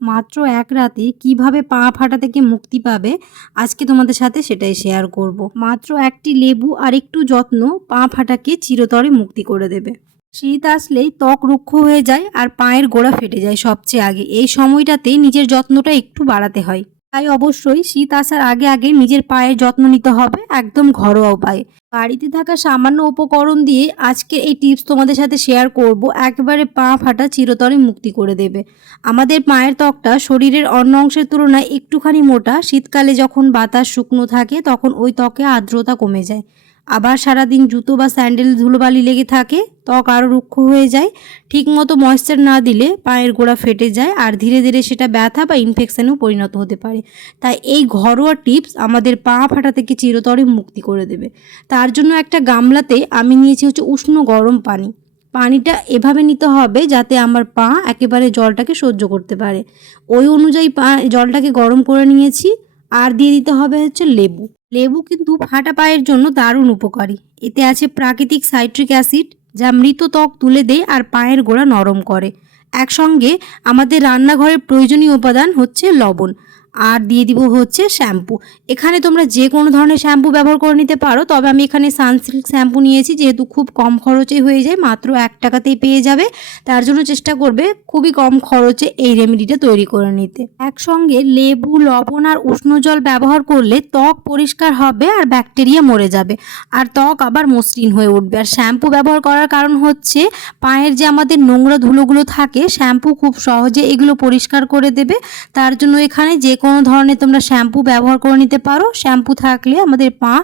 মাত্র এক রাতে কীভাবে পা ফাটা থেকে মুক্তি পাবে, আজকে তোমাদের সাথে সেটাই শেয়ার করব। মাত্র একটি লেবু আর একটু যত্ন পা ফাটাকে চিরতরে মুক্তি করে দেবে। শীত আসলেই ত্বক রুক্ষ হয়ে যায় আর পায়ের গোড়া ফেটে যায় সবচেয়ে আগে। এই সময়টাতে নিজের যত্নটা একটু বাড়াতে হয়। তাই অবশ্যই শীত আসার আগে আগে নিজের পায়ের যত্ন নিতে হবে, একদম ঘরোয়া উপায়ে। বাড়িতে থাকা সামান্য উপকরণ দিয়ে আজকে এই টিপস তোমাদের সাথে শেয়ার করব। একবারে পা ফাটা চিরতরে মুক্তি করে দেবে। আমাদের পায়ের ত্বকটা শরীরের অন্য অংশের তুলনায় একটুখানি মোটা। শীতকালে যখন বাতাস শুকনো থাকে, তখন ওই ত্বকে আর্দ্রতা কমে যায়। আবার সারাদিন জুতো বা স্যান্ডেল ধুলোবালি লেগে থাকে, ত্বক আরও রুক্ষ হয়ে যায়। ঠিকমতো ময়েশ্চার না দিলে পায়ের গোড়া ফেটে যায় আর ধীরে ধীরে সেটা ব্যথা বা ইনফেকশানেও পরিণত হতে পারে। তাই এই ঘরোয়া টিপস আমাদের পা ফাটা থেকে চিরতরে মুক্তি করে দেবে। তার জন্য একটা গামলাতে আমি নিয়েছি হচ্ছে উষ্ণ গরম পানি। পানিটা এভাবে নিতে হবে যাতে আমার পা একেবারে জলটাকে সহ্য করতে পারে। ওই অনুযায়ী পা জলটাকে গরম করে নিয়েছি, আর দিয়ে দিতে হবে হচ্ছে লেবু। লেবু কিন্তু ফাটা পায়ের জন্য দারুণ উপকারী। এতে আছে প্রাকৃতিক সাইট্রিক অ্যাসিড, যা মৃত ত্বক তুলে দেয় আর পায়ের গোড়া নরম করে। একসঙ্গে আমাদের রান্নাঘরের প্রয়োজনীয় উপাদান হচ্ছে লবণ। আর দিয়ে দিব হচ্ছে শ্যাম্পু। এখানে তোমরা যে কোনো ধরনের শ্যাম্পু ব্যবহার করে নিতে পারো, তবে আমি এখানে সানসিল্ক শ্যাম্পু নিয়েছি, যেহেতু খুব কম খরচে হয়ে যায়, মাত্র এক টাকাতেই পেয়ে যাবে। তার জন্য চেষ্টা করবে খুবই কম খরচে এই রেমেডিটা তৈরি করে নিতে। একসঙ্গে লেবু, লবণ আর উষ্ণ জল ব্যবহার করলে ত্বক পরিষ্কার হবে আর ব্যাকটেরিয়া মরে যাবে। আর ত্বক আবার মসৃণ হয়ে উঠবে। আর শ্যাম্পু ব্যবহার করার কারণ হচ্ছে পায়ের যে আমাদের নোংরা ধুলোগুলো থাকে, শ্যাম্পু খুব সহজে এগুলো পরিষ্কার করে দেবে। তার জন্য এখানে যে কোনো ধরনের তোমরা শ্যাম্পু ব্যবহার করে নিতে পারো। শ্যাম্পু থাকলে আমাদের পা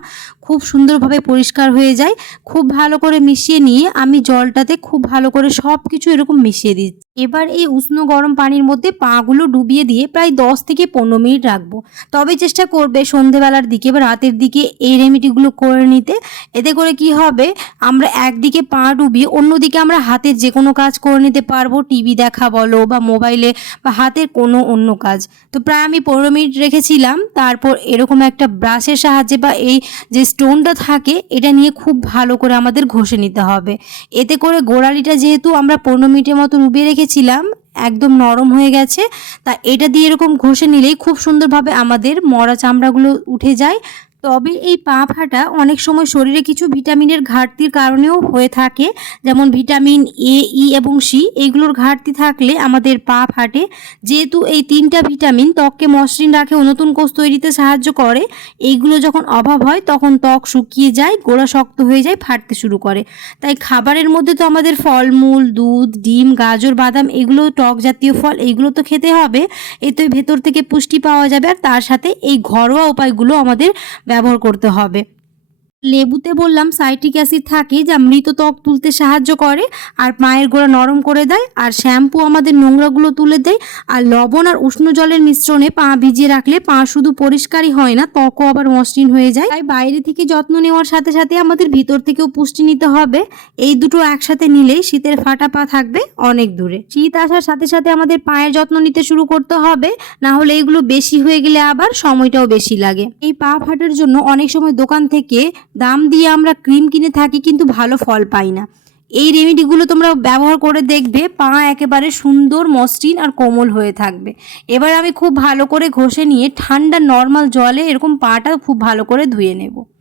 খুব সুন্দরভাবে পরিষ্কার হয়ে যায়। খুব ভালো করে মিশিয়ে নিয়ে আমি জলটাতে খুব ভালো করে সব কিছু এরকম মিশিয়ে দিচ্ছি। এবার এই উষ্ণ গরম পানির মধ্যে পাগুলো ডুবিয়ে দিয়ে প্রায় দশ থেকে পনেরো মিনিট রাখব। তবে চেষ্টা করবে সন্ধেবেলার দিকে বা রাতের দিকে এই রেমেডিগুলো করে নিতে। এতে করে কি হবে, আমরা একদিকে পা ডুবিয়ে অন্যদিকে আমরা হাতের যে কোনো কাজ করে নিতে পারব। টিভি দেখা বলো বা মোবাইলে বা হাতের কোনো অন্য কাজ। তো প্রায় আমি পনেরো মিনিট রেখেছিলাম। তারপর এরকম একটা ব্রাশের সাহায্যে বা এই যে স্টোনটা থাকে, এটা নিয়ে খুব ভালো করে আমাদের ঘষে নিতে হবে। এতে করে গোড়ালিটা যেহেতু আমরা পনেরো মিনিটের মতো রুবে রেখেছিলাম, একদম নরম হয়ে গেছে, তা এটা দিয়ে এরকম ঘষে নিলেই খুব সুন্দরভাবে আমাদের মরা চামড়াগুলো উঠে যায় তবে এই পা ফাটা অনেক সময় শরীরে কিছু ভিটামিনের ঘাটতির কারণেও হয়ে থাকে, যেমন ভিটামিন এ ই এবং সি এইগুলোর ঘাটতি থাকলে আমাদের পা ফাটে যেহেতু এই তিনটা ভিটামিন ত্বককে মসৃণ রাখে নতুন কোষ তৈরিতে সাহায্য করে, এইগুলো যখন অভাব হয় তখন ত্বক শুকিয়ে যায়, গোড়া শক্ত হয়ে যায়, ফাটতে শুরু করে। তাই খাবারের মধ্যে তো আমাদের ফলমূল, দুধ, ডিম, গাজর, বাদাম, এগুলো টক জাতীয় ফল এইগুলো তো খেতে হবে। এতে ভেতর থেকে পুষ্টি পাওয়া যাবে আর তার সাথে এই ঘরোয়া উপায়গুলো আমাদের ব্যবহার করতে হবে। লেবুতে বললাম সাইট্রিক অ্যাসিড থাকে যা মৃত ত্বক তুলতে সাহায্য করে, আর পায়ের গোড়া নরম করে দেয়, আর শ্যাম্পু আমাদের নোংরাগুলো তুলে দেয়, আর লবণ আর উষ্ণ জলের মিশ্রণে পা ভিজিয়ে রাখলে পা শুধু পরিষ্কারই হয় না, ত্বকও আবার মসৃণ হয়ে যায়। তাই বাইরে থেকে যত্ন নেওয়ার সাথে সাথে আমাদের ভিতর থেকেও পুষ্টি নিতে হবে। এই দুটো একসাথে নিলেই শীতের ফাটা পা থাকবে অনেক দূরে। শীত আসার সাথে সাথে আমাদের পায়ের যত্ন নিতে শুরু করতে হবে, না হলে এগুলো বেশি হয়ে গেলে আবার সময়টাও বেশি লাগে। এই পা ফাটার জন্য অনেক সময় দোকান থেকে দাম দিয়ে আমরা ক্রিম কিনে থাকি কিন্তু ভালো ফল পাই না। এই রেমেডিগুলো তোমরা ব্যবহার করে দেখবে, পা একেবারে সুন্দর, মসৃণ আর কোমল হয়ে থাকবে। এবার আমি খুব ভালো করে ঘষে নিয়ে ঠান্ডা, নর্মাল জলে এরকম পাটা খুব ভালো করে ধুয়ে নেব।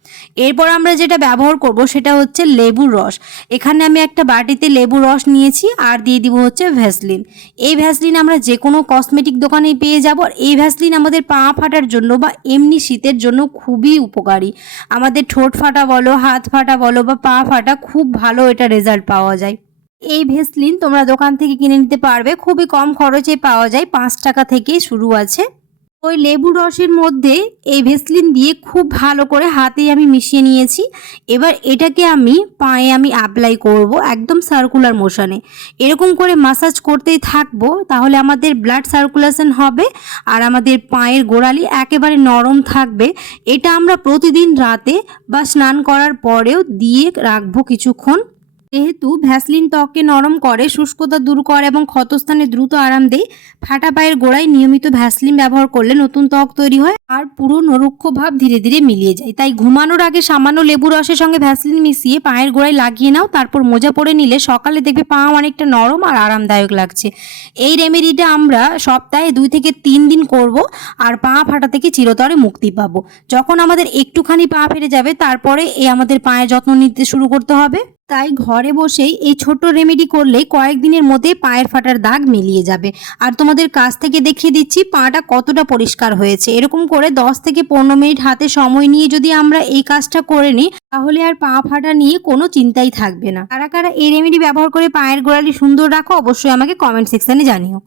এরপর আমরা যেটা ব্যবহার করব সেটা হচ্ছে লেবুর রস। এখানে আমি একটা বাটিতে লেবুর রস নিয়েছি, আর দিয়ে দিব হচ্ছে ভ্যাসলিন। এই ভ্যাসলিন আমরা যে কোনো কসমেটিক দোকানেই পেয়ে যাব, আর এই ভ্যাসলিন আমাদের পা ফাটার জন্য বা এমনি শীতের জন্য খুবই উপকারী। আমাদের ঠোঁট ফাটা বলো, হাত ফাটা বলো বা পা ফাটা খুব ভালো এটা রেজাল্ট পাওয়া যায়। এই ভেসলিন তোমরা দোকান থেকে কিনে নিতে পারবে, খুবই কম খরচে পাওয়া যায়, পাঁচ টাকা থেকেই শুরু আছে। ওই লেবু রসের মধ্যে এই ভেসলিন দিয়ে খুব ভালো করে হাতেই আমি মিশিয়ে নিয়েছি। এবার এটাকে আমি পায়ে আমি অ্যাপ্লাই করব একদম সার্কুলার মোশনে এরকম করে মাসাজ করতেই থাকব, তাহলে আমাদের ব্লাড সার্কুলেশন হবে আর আমাদের পায়ের গোড়ালি একেবারে নরম থাকবে। এটা আমরা প্রতিদিন রাতে বা স্নান করার পরেও দিয়ে রাখব কিছুক্ষণ। যেহেতু ভ্যাসলিন ত্বককে নরম করে, শুষ্কতা দূর করে এবং ক্ষতস্থানে দ্রুত আরাম দেয়, ফাটা পায়ের গোড়ায় নিয়মিত ভ্যাসলিন ব্যবহার করলে নতুন ত্বক তৈরি হয় আর পুরো নরক্ষ ভাব ধীরে ধীরে মিলিয়ে যায়। তাই ঘুমানোর আগে সামান্য লেবু রসের সঙ্গে ভ্যাসলিন মিশিয়ে পায়ের গোড়ায় লাগিয়ে নাও, তারপর মোজা পরে নিলে সকালে দেখবে পা অনেকটা নরম আর আরামদায়ক লাগছে। এই রেমেডিটা আমরা সপ্তাহে দুই থেকে তিন দিন করব আর পা ফাটা থেকে চিরতরে মুক্তি পাবো। যখন আমাদের একটুখানি পা ফেটে যাবে, তারপরে এই আমাদের পায়ের যত্ন নিতে শুরু করতে হবে। তাই ঘরে বসেই এই ছোট্ট রেমেডি করলে কয়েকদিনের মধ্যে পায়ের ফাটার দাগ মিলিয়ে যাবে। আর তোমাদের কাছ থেকে দেখিয়ে দিচ্ছি, পাটা কতটা পরিষ্কার হয়েছে। এরকম করে দশ থেকে পনেরো মিনিট হাতে সময় নিয়ে যদি আমরা এই কাজটা করে নিই, তাহলে আর পা ফাটা নিয়ে কোনো চিন্তাই থাকবে না। কারা কারা এই রেমেডি ব্যবহার করে পায়ের গোড়ালি সুন্দর রাখো, অবশ্যই আমাকে কমেন্ট সেকশানে জানিও।